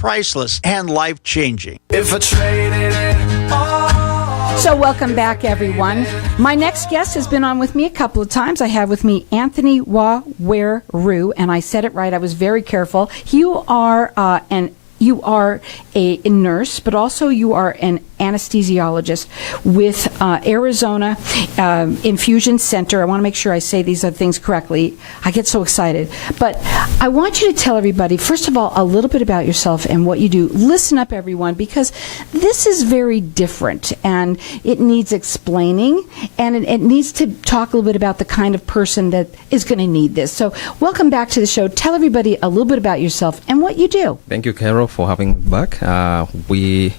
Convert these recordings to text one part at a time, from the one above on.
priceless and life-changing. If I traded it all. So welcome back, everyone. My next guest has been on with me a couple of times. I have with me Anthony Waweru, and I said it right. I was very careful. You are a nurse, but also you are an anesthesiologist with Arizona Infusion Center. I want to make sure I say these things correctly. I get so excited. But I want you to tell everybody, first of all, a little bit about yourself and what you do. Listen up, everyone, because this is very different, and it needs explaining, and it needs to talk a little bit about the kind of person that is going to need this. So welcome back to the show. Tell everybody a little bit about yourself and what you do. Thank you, Carol, for having me back. We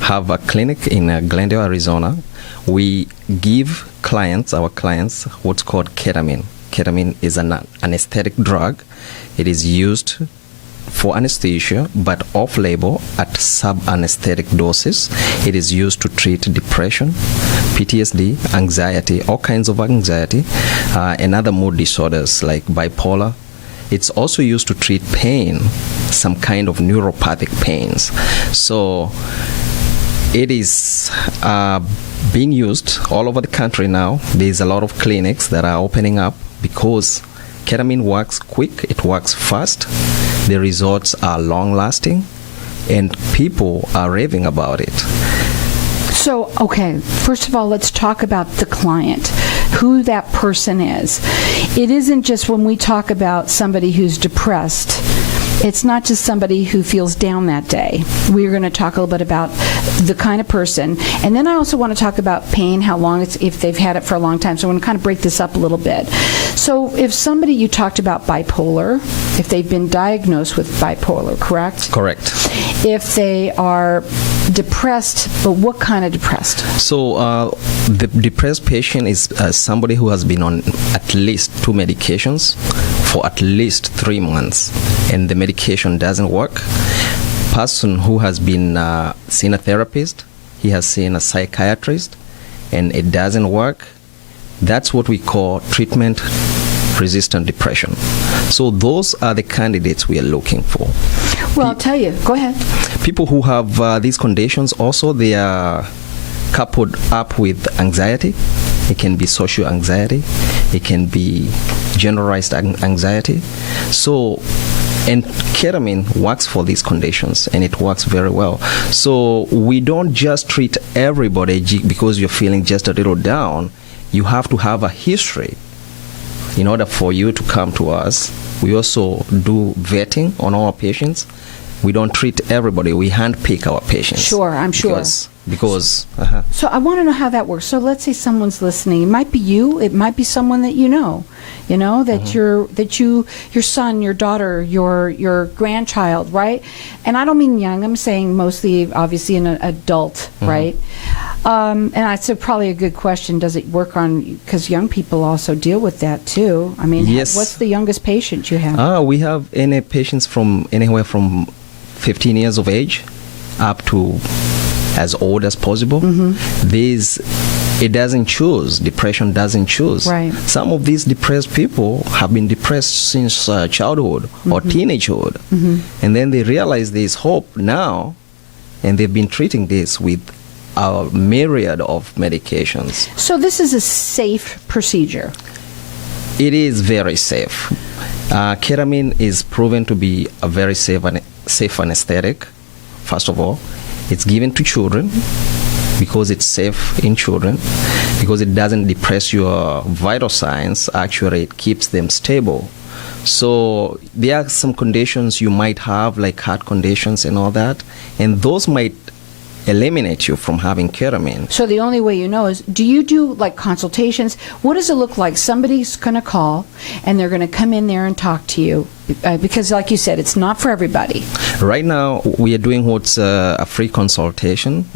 have a clinic in Glendale, Arizona. We give our clients, what's called ketamine. Ketamine is an anesthetic drug. It is used for anesthesia, but off-label at sub-anesthetic doses. It is used to treat depression, PTSD, anxiety, all kinds of anxiety, and other mood disorders like bipolar. It's also used to treat pain, some kind of neuropathic pains. So it is being used all over the country now. There's a lot of clinics that are opening up because ketamine works quick, it works fast, the results are long-lasting, and people are raving about it. So, okay, first of all, let's talk about the client, who that person is. It isn't just when we talk about somebody who's depressed, it's not just somebody who feels down that day. We're going to talk a little bit about the kind of person. And then I also want to talk about pain, how long it's, if they've had it for a long time. So I want to kind of break this up a little bit. So if somebody, you talked about bipolar, if they've been diagnosed with bipolar, correct? Correct. If they are depressed, but what kind of depressed? So the depressed patient is somebody who has been on at least 2 medications for at least 3 months, and the medication doesn't work. Person who has been seen a therapist, he has seen a psychiatrist, and it doesn't work. That's what we call treatment-resistant depression. So those are the candidates we are looking for. Well, I'll tell you. Go ahead. People who have these conditions also, they are coupled up with anxiety. It can be social anxiety. It can be generalized anxiety. So, and ketamine works for these conditions, and it works very well. So we don't just treat everybody because you're feeling just a little down. You have to have a history in order for you to come to us. We also do vetting on our patients. We don't treat everybody. We handpick our patients. Sure, I'm sure. Because So I want to know how that works. So let's say someone's listening. It might be you. It might be someone that you know. You know that your son, your daughter, your grandchild, right? And I don't mean young. I'm saying mostly, obviously, an adult, right? And that's probably a good question. Does it work on, because young people also deal with that too. I mean, yes. What's the youngest patient you have? We have any patients from anywhere from 15 years of age up to as old as possible. It doesn't choose. Depression doesn't choose. Right. Some of these depressed people have been depressed since childhood or teenagehood. And then they realize there's hope now, and they've been treating this with a myriad of medications. So this is a safe procedure. It is very safe. Ketamine is proven to be a very safe anesthetic, first of all. It's given to children because it's safe in children, because it doesn't depress your vital signs. Actually, it keeps them stable. So there are some conditions you might have, like heart conditions and all that, and those might eliminate you from having ketamine. So the only way you know is, do you do like consultations? What does it look like? Somebody's going to call and they're going to come in there and talk to you because like you said, it's not for everybody. Right now we are doing what's a free consultation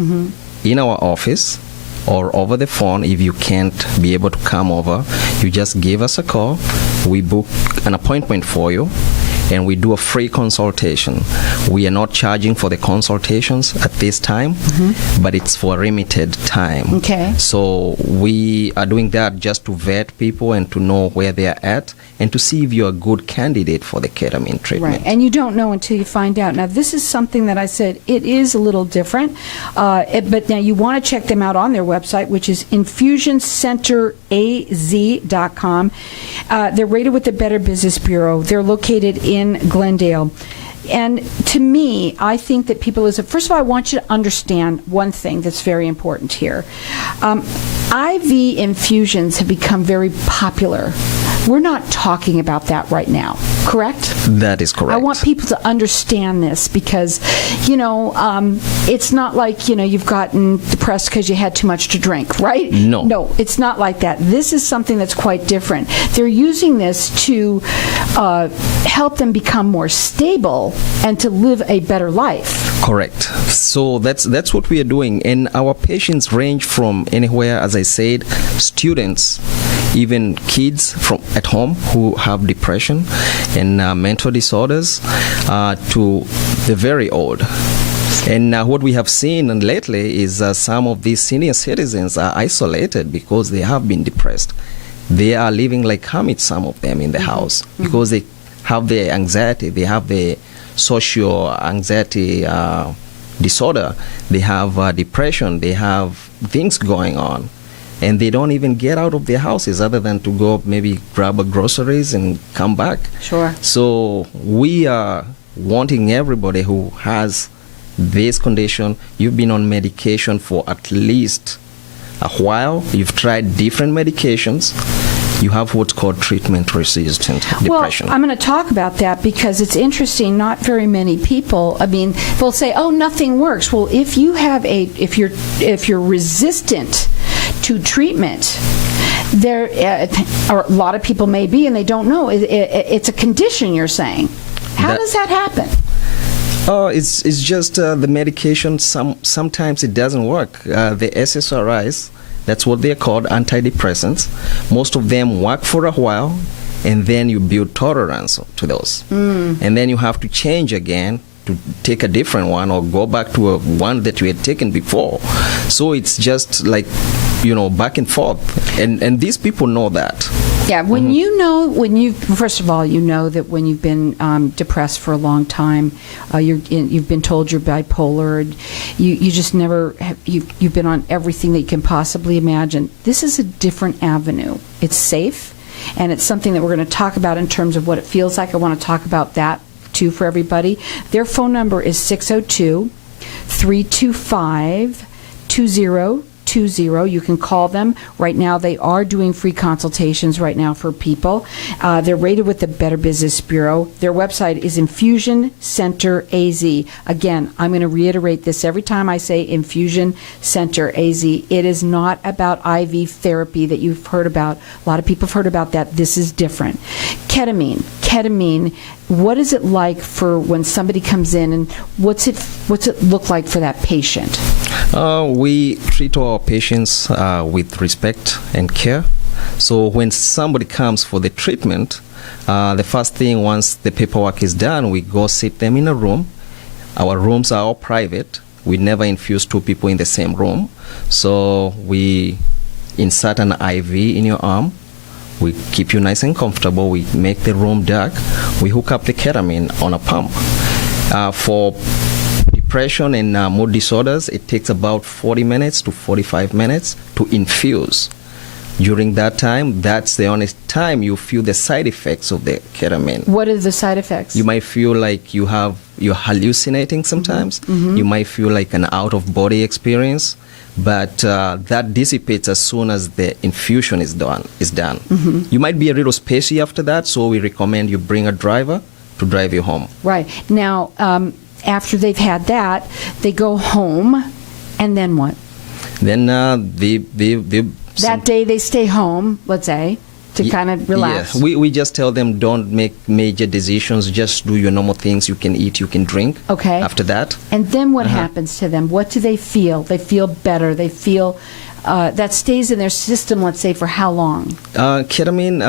in our office or over the phone. If you can't be able to come over, you just give us a call. We book an appointment for you, and we do a free consultation. We are not charging for the consultations at this time, but it's for a limited time. Okay. So we are doing that just to vet people and to know where they are at and to see if you're a good candidate for the ketamine treatment. Right, and you don't know until you find out. Now, this is something that I said, it is a little different, but now you want to check them out on their website, which is infusioncentraz.com. They're rated with the Better Business Bureau. They're located in Glendale. And to me, I think that people, first of all, I want you to understand one thing that's very important here. IV infusions have become very popular. We're not talking about that right now, correct? That is correct. I want people to understand this because, it's not like, you've gotten depressed because you had too much to drink, right? No. No, it's not like that. This is something that's quite different. They're using this to help them become more stable and to live a better life. Correct. So that's what we are doing. And our patients range from anywhere, as I said, students, even kids from at home who have depression and mental disorders, to the very old. And what we have seen lately is some of these senior citizens are isolated because they have been depressed. They are living like hermits, some of them, in the house because they have the anxiety, they have the social anxiety disorder, they have depression, they have things going on. And they don't even get out of their houses other than to go maybe grab groceries and come back. Sure. So we are wanting everybody who has this condition, you've been on medication for at least a while, you've tried different medications, you have what's called treatment-resistant depression. Well, I'm going to talk about that because it's interesting. Not very many people, they'll say, "Oh, nothing works." Well, if you're resistant to treatment, there or a lot of people may be, and they don't know. It's a condition, you're saying. How does that happen? It's just the medication. Sometimes it doesn't work. The SSRIs. That's what they're called, antidepressants. Most of them work for a while, and then you build tolerance to those. And then you have to change again to take a different one or go back to one that you had taken before. So it's just like, back and forth. And these people know that. Yeah, first of all, that when you've been depressed for a long time, you've been told you're bipolar, you just never you've been on everything that you can possibly imagine. This is a different avenue. It's safe, and it's something that we're going to talk about in terms of what it feels like. I want to talk about that too for everybody. Their phone number is 602-325-2020. You can call them. Right now, they are doing free consultations right now for people. They're rated with the Better Business Bureau. Their website is Infusion Center AZ. Again, I'm going to reiterate this every time I say Infusion Center AZ. It is not about IV therapy that you've heard about. A lot of people have heard about that. This is different. Ketamine. What is it like for when somebody comes in, and what's it look like for that patient? We treat our patients with respect and care. So when somebody comes for the treatment, the first thing, once the paperwork is done, we go sit them in a room. Our rooms are all private. We never infuse two people in the same room. So we insert an IV in your arm. We keep you nice and comfortable. We make the room dark. We hook up the ketamine on a pump. For depression and mood disorders, it takes about 40 minutes to 45 minutes to infuse. During that time, that's the only time you feel the side effects of the ketamine. What are the side effects? You might feel like you're hallucinating sometimes. You might feel like an out-of-body experience. But that dissipates as soon as the infusion is done. You might be a little spacey after that, so we recommend you bring a driver to drive you home. Right. Now, after they've had that, they go home, and then what? Then that day they stay home, let's say, to kind of relax. Yeah, we just tell them don't make major decisions, just do your normal things. You can eat, you can drink. Okay. After that. And then what happens to them? What do they feel? They feel better. They feel that stays in their system, let's say, for how long? Ketamine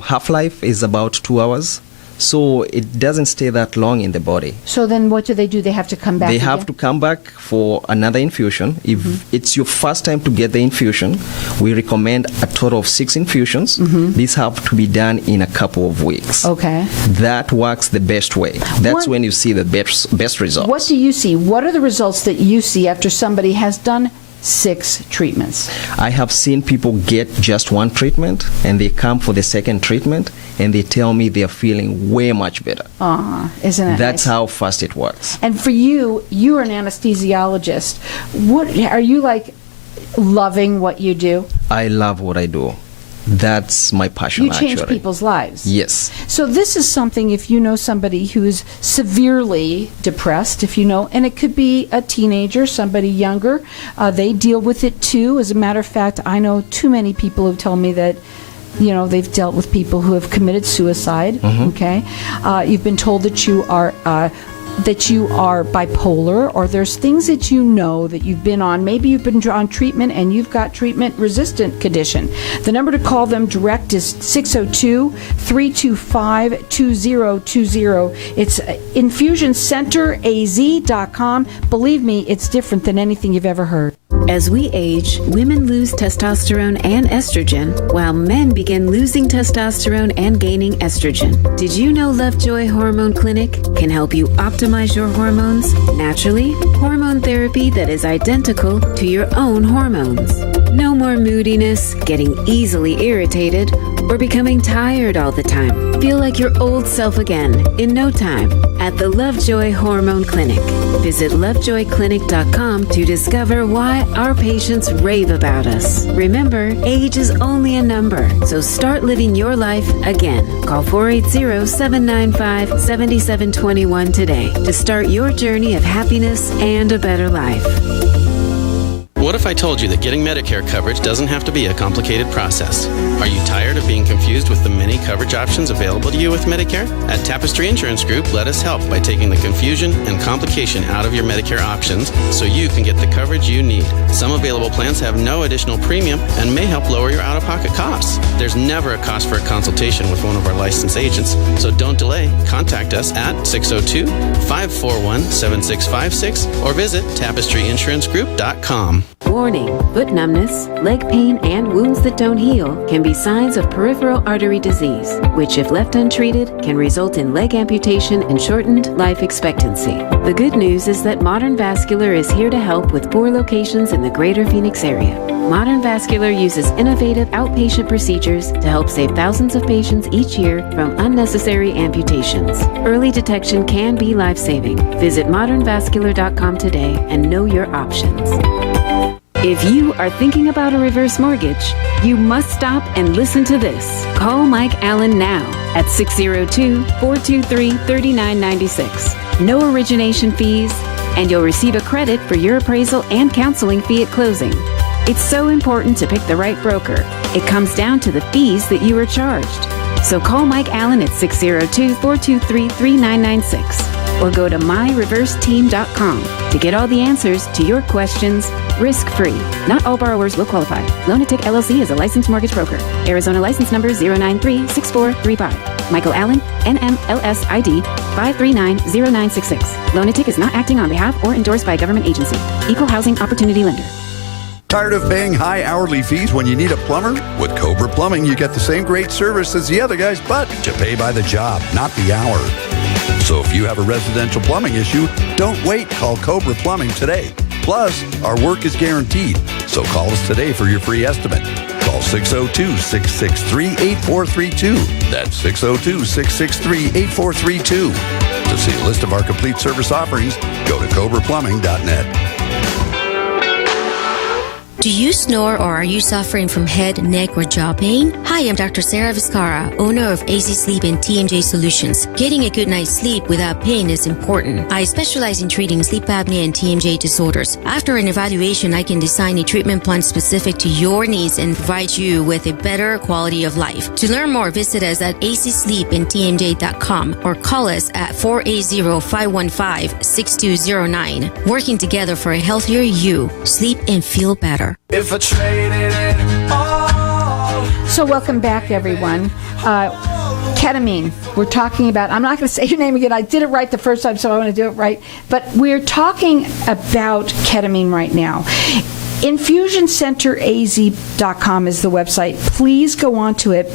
half-life is about 2 hours. So it doesn't stay that long in the body. So then what do? They have to come back They again? have to come back for another infusion. If it's your first time to get the infusion, we recommend a total of 6 infusions. These have to be done in a couple of weeks. Okay. That works the best way. That's when you see the best results. What do you see? What are the results that you see after somebody has done 6 treatments? I have seen people get just 1 treatment and they come for the second treatment and they tell me they're feeling way much better. Isn't it That's nice? how fast it works. And for you, you're an anesthesiologist. What are you like loving what you do? I love what I do. That's my passion, You change actually. people's lives. Yes. So this is something, if you know somebody who's severely depressed, if you know, and it could be a teenager, somebody younger, they deal with it too. As a matter of fact, I know too many people who tell me that, you know, they've dealt with people who have committed suicide. Okay, you've been told that you are bipolar, or there's things that you know that you've been on. Maybe you've been on treatment and you've got treatment-resistant condition. The number to call them direct is 602-325-2020. It's infusioncenteraz.com. Believe me, it's different than anything you've ever heard. As we age, women lose testosterone and estrogen, while men begin losing testosterone and gaining estrogen. Did you know Lovejoy Hormone Clinic can help you optimize your hormones naturally? Hormone therapy that is identical to your own hormones. No more moodiness, getting easily irritated, or becoming tired all the time. Feel like your old self again in no time at the Lovejoy Hormone Clinic. Visit lovejoyclinic.com to discover why our patients rave about us. Remember, age is only a number, so start living your life again. Call 480-795-7721 today to start your journey of happiness and a better life. What if I told you that getting Medicare coverage doesn't have to be a complicated process? Are you tired of being confused with the many coverage options available to you with Medicare? At Tapestry Insurance Group, let us help by taking the confusion and complication out of your Medicare options so you can get the coverage you need. Some available plans have no additional premium and may help lower your out-of-pocket costs. There's never a cost for a consultation with one of our licensed agents, so don't delay. Contact us at 602-541-7656 or visit tapestryinsurancegroup.com. Warning, foot numbness, leg pain, and wounds that don't heal can be signs of peripheral artery disease, which if left untreated can result in leg amputation and shortened life expectancy. The good news is that Modern Vascular is here to help with 4 locations in the greater Phoenix area. Modern Vascular uses innovative outpatient procedures to help save thousands of patients each year from unnecessary amputations. Early detection can be life-saving. Visit modernvascular.com today and know your options. If you are thinking about a reverse mortgage, you must stop and listen to this. Call Mike Allen now at 602-423-3996. No origination fees, and you'll receive a credit for your appraisal and counseling fee at closing. It's so important to pick the right broker. It comes down to the fees that you are charged. So call Mike Allen at 602-423-3996 or go to myreverseteam.com to get all the answers to your questions risk-free. Not all borrowers will qualify. Lonatic LLC is a licensed mortgage broker. Arizona license number 0936435. Michael Allen, NMLS ID 5390966. Lonatic is not acting on behalf or endorsed by a government agency. Equal housing opportunity lender. Tired of paying high hourly fees when you need a plumber? With Cobra Plumbing, you get the same great service as the other guys, but you pay by the job, not the hour. So if you have a residential plumbing issue, don't wait. Call Cobra Plumbing today. Plus, our work is guaranteed. So call us today for your free estimate. Call 602-663-8432. That's 602-663-8432. To see a list of our complete service offerings, go to cobraplumbing.net. Do you snore or are you suffering from head, neck, or jaw pain? Hi, I'm Dr. Sarah Vizcara, owner of AC Sleep and TMJ Solutions. Getting a good night's sleep without pain is important. I specialize in treating sleep apnea and TMJ disorders. After an evaluation, I can design a treatment plan specific to your needs and provide you with a better quality of life. To learn more, visit us at acsleepandtmj.com or call us at 480-515-6209. Working together for a healthier you. Sleep and feel better. If I traded it all. So welcome back, everyone. Ketamine. We're talking about, I'm not going to say your name again. I did it right the first time, so I want to do it right. But we're talking about ketamine right now. InfusionCenterAZ.com is the website. Please go on to it.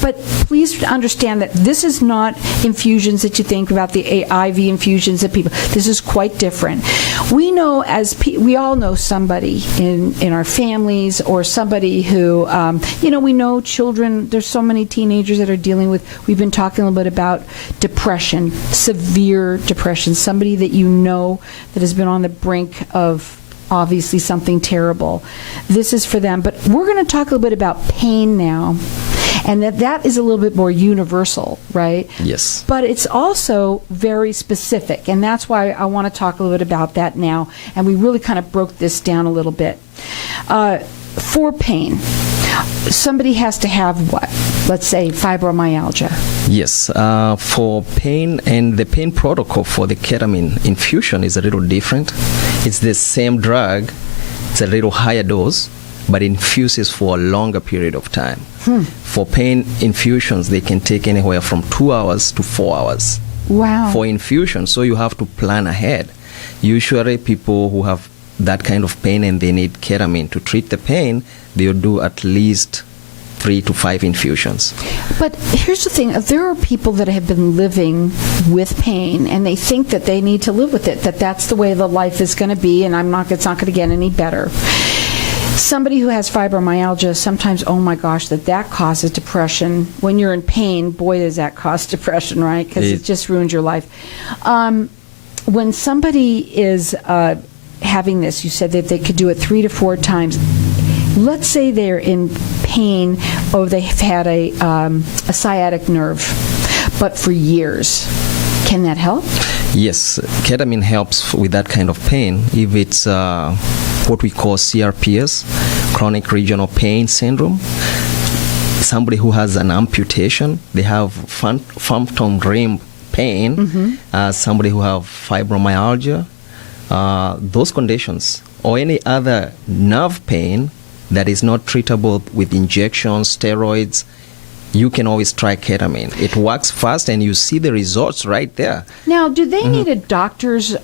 But please understand that this is not infusions that you think about, the IV infusions that people. This is quite different. We know we all know somebody in our families, or somebody who, we know children. There's so many teenagers that are dealing with. We've been talking a little bit about depression, severe depression. Somebody that you know that has been on the brink of obviously something terrible. This is for them. But we're going to talk a little bit about pain now. And that is a little bit more universal, right? Yes. But it's also very specific, and that's why I want to talk a little bit about that now. And we really kind of broke this down a little bit. For pain, somebody has to have what? Let's say fibromyalgia. Yes. For pain, and the pain protocol for the ketamine infusion is a little different. It's the same drug. It's a little higher dose, but infuses for a longer period of time. For pain infusions, they can take anywhere from 2 hours to 4 hours. Wow. For infusion, so you have to plan ahead. Usually people who have that kind of pain and they need ketamine to treat the pain, they'll do at least 3 to 5 infusions. But here's the thing. There are people that have been living with pain, and they think that they need to live with it, that that's the way the life is going to be, and it's not going to get any better. Somebody who has fibromyalgia, sometimes, oh my gosh, that causes depression. When you're in pain, boy, does that cause depression, right? Because it just ruins your life. When somebody is having this, you said that they could do it 3 to 4 times. Let's say they're in pain, or they've had a sciatic nerve, but for years. Can that help? Yes, ketamine helps with that kind of pain. If it's what we call CRPS, chronic regional pain syndrome, somebody who has an amputation, they have phantom limb pain, somebody who have fibromyalgia, those conditions, or any other nerve pain that is not treatable with injections, steroids, you can always try ketamine. It works fast, and you see the results right there. Now, do they need a doctor's,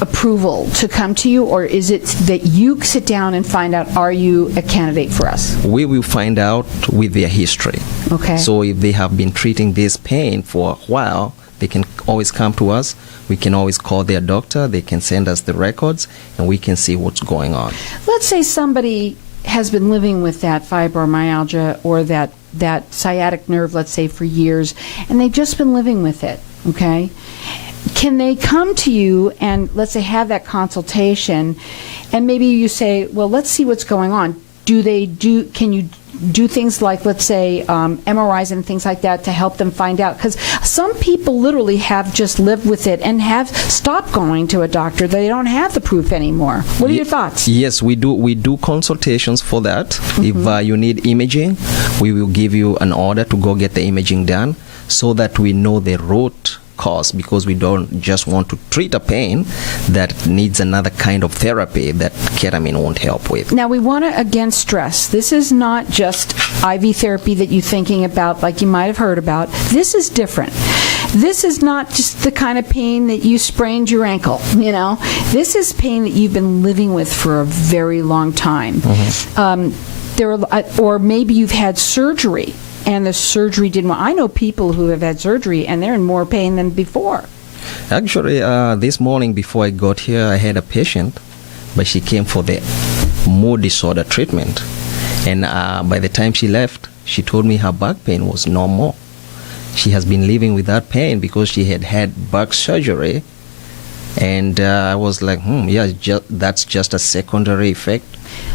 approval to come to you, or is it that you sit down and find out, are you a candidate for us? We will find out with their history. Okay. So if they have been treating this pain for a while, they can always come to us. We can always call their doctor. They can send us the records, and we can see what's going on. Let's say somebody has been living with that fibromyalgia or that sciatic nerve, let's say, for years, and they've just been living with it, okay? Can they come to you and, let's say, have that consultation, and maybe you say, well, let's see what's going on. Can you do things like, let's say, MRIs and things like that to help them find out? Because some people literally have just lived with it and have stopped going to a doctor. They don't have the proof anymore. What are your thoughts? Yes, we do consultations for that. If you need imaging, we will give you an order to go get the imaging done, so that we know the root cause, because we don't just want to treat a pain that needs another kind of therapy that ketamine won't help with. Now, we want to, again, stress, this is not just IV therapy that you're thinking about like you might have heard about. This is different. This is not just the kind of pain that you sprained your ankle, This is pain that you've been living with for a very long time. Or maybe you've had surgery, and the surgery didn't work. I know people who have had surgery, and they're in more pain than before. Actually, this morning before I got here, I had a patient, but she came for the mood disorder treatment. And by the time she left, she told me her back pain was no more. She has been living with that pain because she had back surgery. And I was like, that's just a secondary effect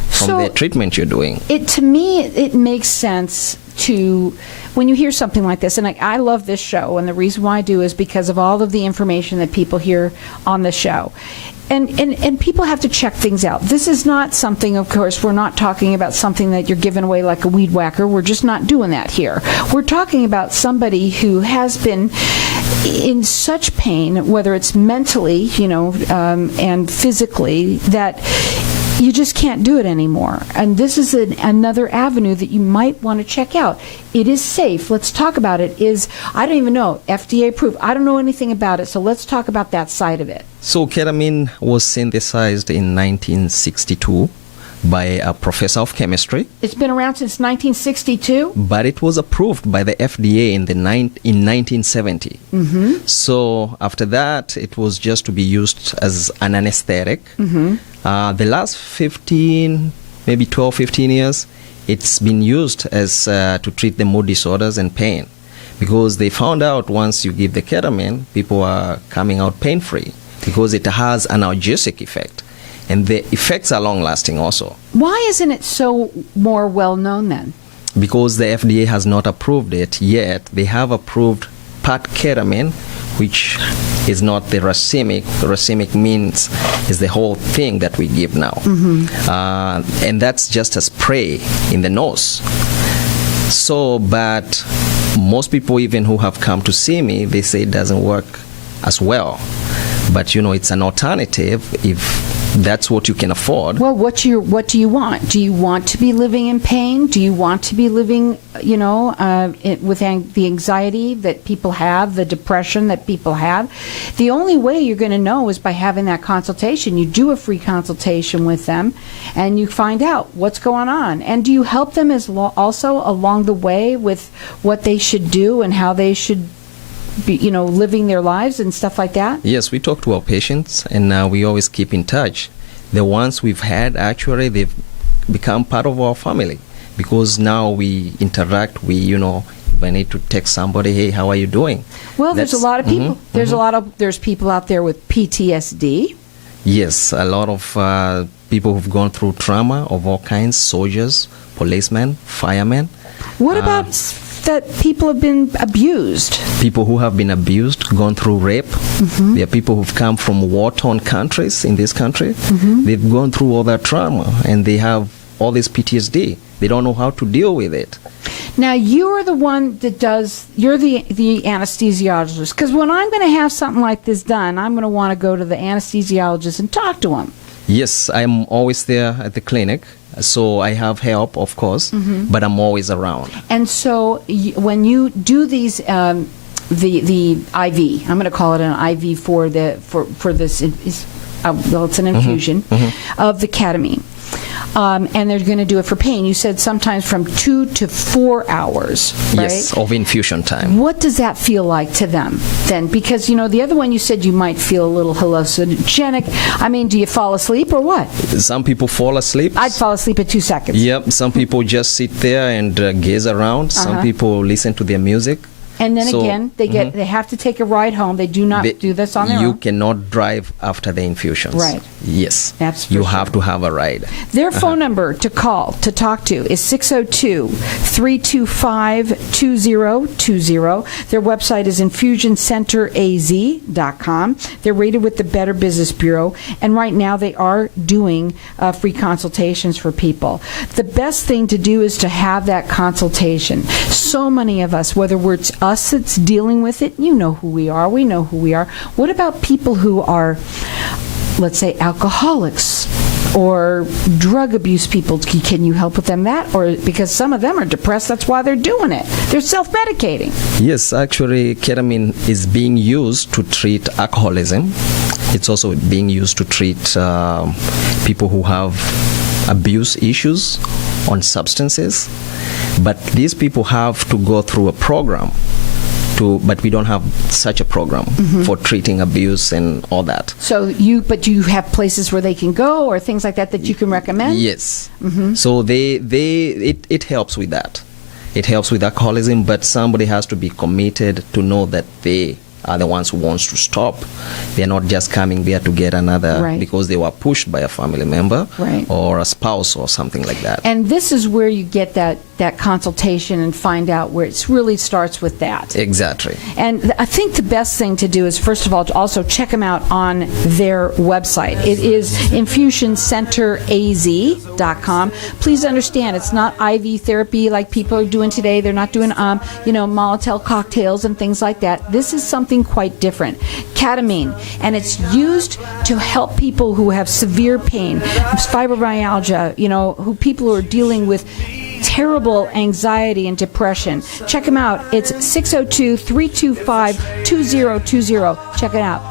from the treatment you're doing. To me, it makes sense when you hear something like this, and I love this show, and the reason why I do is because of all of the information that people hear on the show. And people have to check things out. This is not something, of course, we're not talking about something that you're giving away like a weed whacker. We're just not doing that here. We're talking about somebody who has been in such pain, whether it's mentally, and physically, that you just can't do it anymore. And this is another avenue that you might want to check out. It is safe. Let's talk about it. I don't even know, FDA approved. I don't know anything about it, so let's talk about that side of it. So ketamine was synthesized in 1962 by a professor of chemistry. It's been around since 1962? But it was approved by the FDA in 1970. Mm-hmm. So after that, it was just to be used as an anesthetic. Mm-hmm. The last 15 years, it's been used as to treat the mood disorders and pain, because they found out once you give the ketamine, people are coming out pain-free because it has an analgesic effect. And the effects are long-lasting also. Why isn't it so more well-known then? Because the FDA has not approved it yet. They have approved part ketamine, which is not the racemic. The racemic means is the whole thing that we give now. Mm-hmm. And that's just a spray in the nose. So, but most people even who have come to see me, they say it doesn't work as well. But, it's an alternative if that's what you can afford. Well, what do you want? Do you want to be living in pain? Do you want to be living, with the anxiety that people have, the depression that people have? The only way you're going to know is by having that consultation. You do a free consultation with them, and you find out what's going on. And do you help them also along the way with what they should do and how they should be, living their lives and stuff like that? Yes, we talk to our patients, and we always keep in touch. The ones we've had, actually, they've become part of our family, because now we interact. We, if I need to text somebody, hey, how are you doing? Well, there's a lot of people. There's people out there with PTSD. Yes, a lot of people who've gone through trauma of all kinds, soldiers, policemen, firemen. What about that people have been abused? People who have been abused, gone through rape. Mm-hmm. There are people who've come from war-torn countries in this country. Mm-hmm. They've gone through all that trauma, and they have all this PTSD. They don't know how to deal with it. Now, you're the one that you're the anesthesiologist, because when I'm going to have something like this done, I'm going to want to go to the anesthesiologist and talk to him. Yes, I'm always there at the clinic. So I have help, of course, mm-hmm. but I'm always around. And so when you do these, the IV, I'm going to call it an IV for this. It's an infusion mm-hmm. of the ketamine. And they're going to do it for pain. You said sometimes from 2 to 4 hours, right? Yes, of infusion time. What does that feel like to them then? Because, the other one you said you might feel a little hallucinogenic. I mean, do you fall asleep or what? Some people fall asleep. I'd fall asleep at 2 seconds. Yep, some people just sit there and gaze around. Some people listen to their music. And then again, they have to take a ride home. They do not do this on their own. You cannot drive after the infusions. Right. Yes. That's for you sure. have to have a ride. Their phone number to call, to talk to, is 602-325-2020. Their website is infusioncentraz.com. They're rated with the Better Business Bureau. And right now they are doing free consultations for people. The best thing to do is to have that consultation. So many of us, whether it's us that's dealing with it, you know who we are, we know who we are. What about people who are, let's say, alcoholics or drug abuse people? Can you help with them that? Or because some of them are depressed, that's why they're doing it. They're self-medicating. Yes, actually, ketamine is being used to treat alcoholism. It's also being used to treat people who have abuse issues on substances. But these people have to go through a program. But we don't have such a program mm-hmm. for treating abuse and all that. So do you have places where they can go or things like that you can recommend? Yes. Mm-hmm. So it helps with that. It helps with alcoholism, but somebody has to be committed to know that they are the ones who wants to stop. They're not just coming there to get another right. because they were pushed by a family member right. or a spouse or something like that. And this is where you get that that consultation and find out where it really starts with that. Exactly. And I think the best thing to do is, first of all, to also check them out on their website. It is infusioncentraz.com. Please understand, it's not IV therapy like people are doing today. They're not doing, Molotov cocktails and things like that. This is something quite different. Ketamine, and it's used to help people who have severe pain, fibromyalgia, who people who are dealing with terrible anxiety and depression. Check them out. It's 602-325-2020. Check it out.